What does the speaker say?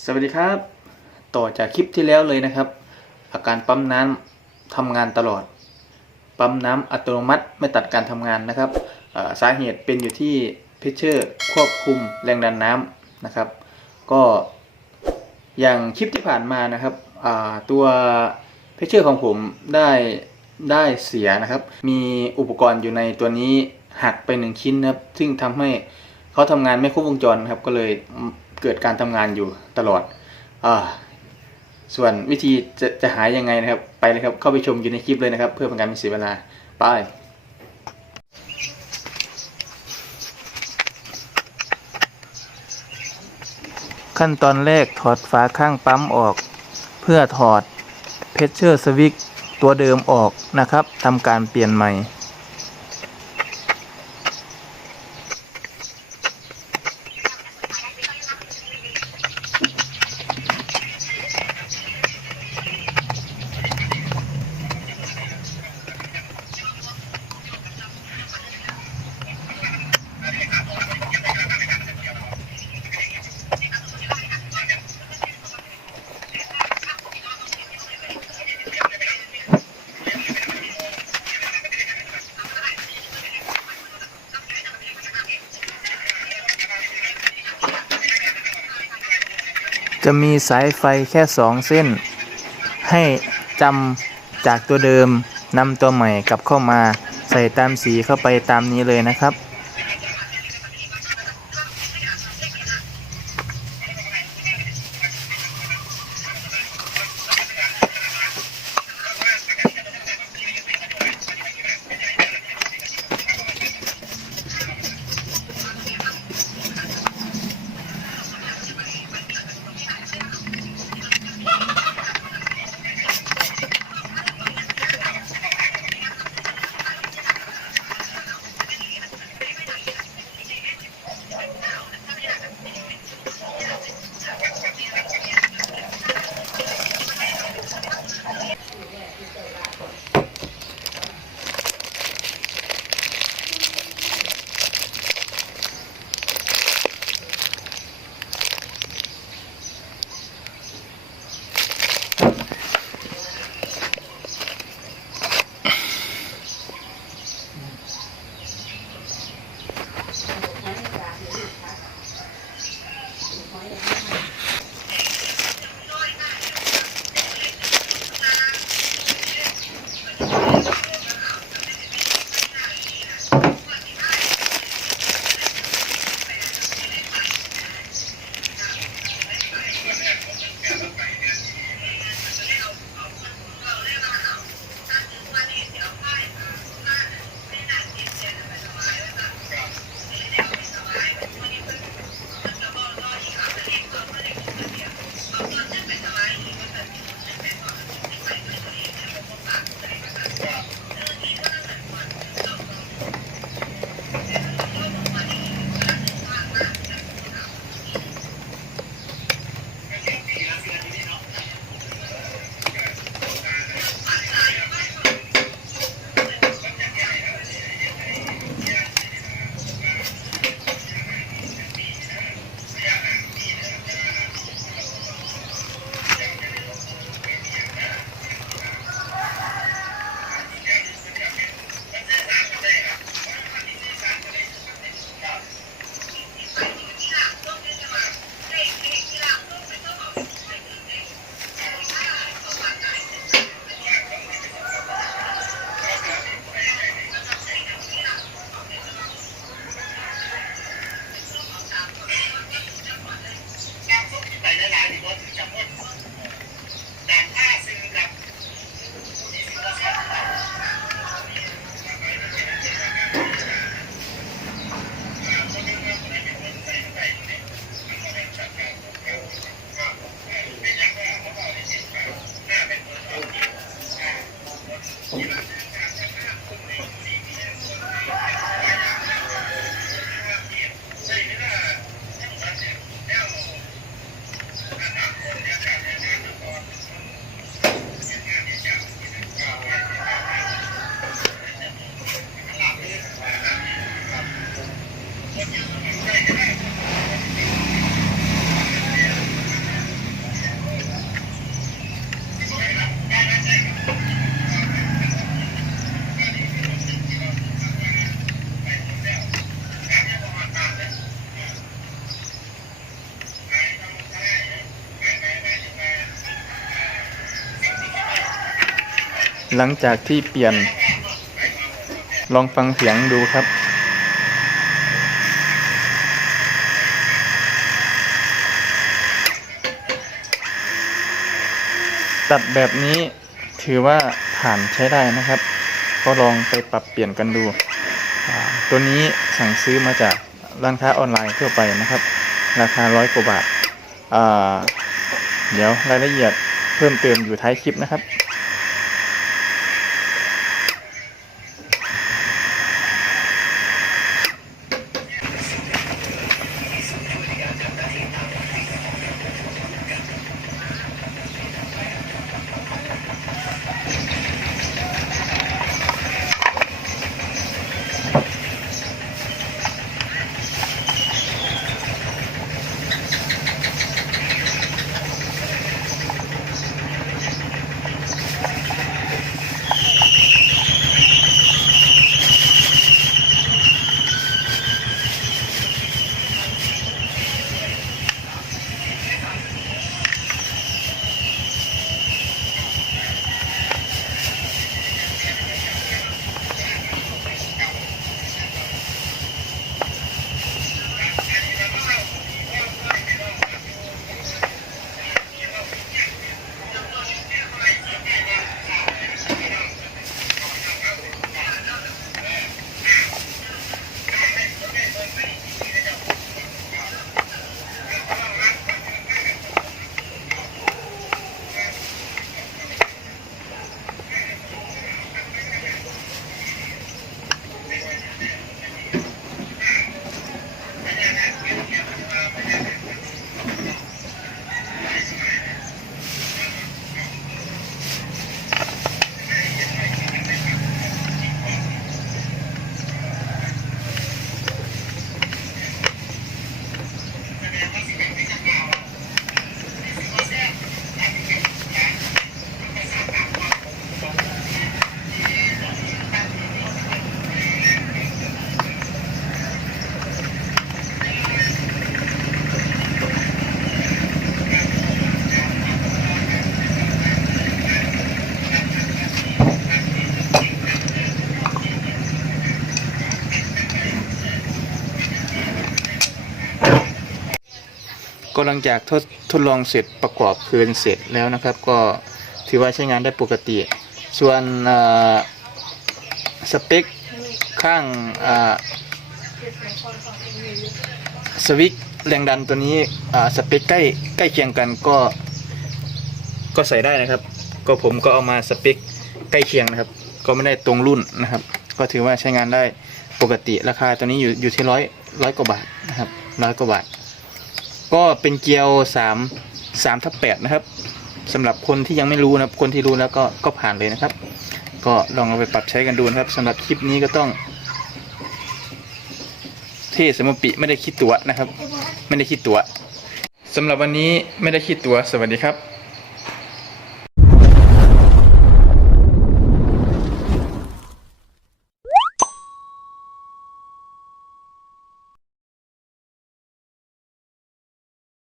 สวัสดีครับ ต่อจากคลิปที่แล้วเลยนะครับ อาการปั๊มน้ำทำงานตลอด ปั๊มน้ำอัตโนมัติไม่ตัดการทำงานนะครับสาเหตุเป็นอยู่ที่เพชเชอร์ควบคุมแรงดันน้ำนะครับ ก็อย่างคลิปที่ผ่านมานะครับตัวเพชเชอร์ของผมได้ได้เสียนะครับ มีอุปกรณ์อยู่ในตัวนี้หักไปหนึ่งชิ้นนะครับ ซึ่งทำให้เขาทำงานไม่ครบวงจรครับก็เลย เกิดการทำงานอยู่ตลอดอาส่วนวิธีจะจะหายยังไงนะครับ ไปเลยครับเข้าไปชมอยู่ในคลิปเลยนะครับ เพื่อเป็นการไม่เสียเวลาไปขั้นตอนแรกถอดฝาข้างปั๊มออก เพื่อถอดเพชเชอร์สวิกตัวเดิมออกนะครับทำการเปลี่ยนใหม่ จะมีสายไฟแค่สองเส้น ให้จำจากตัวเดิมนำตัวใหม่กลับเข้ามา ใส่ตามสีเข้าไปตามนี้เลยนะครับ หลังจากที่เปลี่ยน ลองฟังเสียงดูครับตัดแบบนี้ถือว่าผ่านใช้ได้นะครับ ก็ลองไปปรับเปลี่ยนกันดู ตัวนี้สั่งซื้อมาจากร้านค้าออนไลน์ทั่วไปนะครับ ราคาร้อยกว่าบาท เดี๋ยวรายละเอียดเพิ่มเติมอยู่ท้ายคลิปนะครับ ก็หลังจากทดทดลองเสร็จประกอบคืนเสร็จแล้วนะครับ ก็ถือว่าใช้งานได้ปกติ ส่วนสเปคข้างสวิตแรงดันตัวนี้สเปคใกล้ใกล้เคียงกันก็ ก็ใส่ได้นะครับ ก็ผมก็เอามาสเปคใกล้เคียงนะครับ ก็ไม่ได้ตรงรุ่นนะครับ ก็ถือว่าใช้งานได้ปกติราคาตัวนี้อยู่อยู่ที่ร้อยร้อยกว่าบาทนะครับร้อยกว่าบาท ก็เป็นเกียวสามสามทับแปดนะครับสำหรับคนที่ยังไม่รู้นะครับ คนที่รู้แล้วก็ก็ผ่านเลยนะครับ ก็ลองเอาไปปรับใช้กันดูนะครับสำหรับคลิปนี้ก็ต้อง เทสมปิไม่ได้คิดตัวนะครับ ไม่ได้คิดตัวสำหรับวันนี้ไม่ได้คิดตัวสวัสดีครับ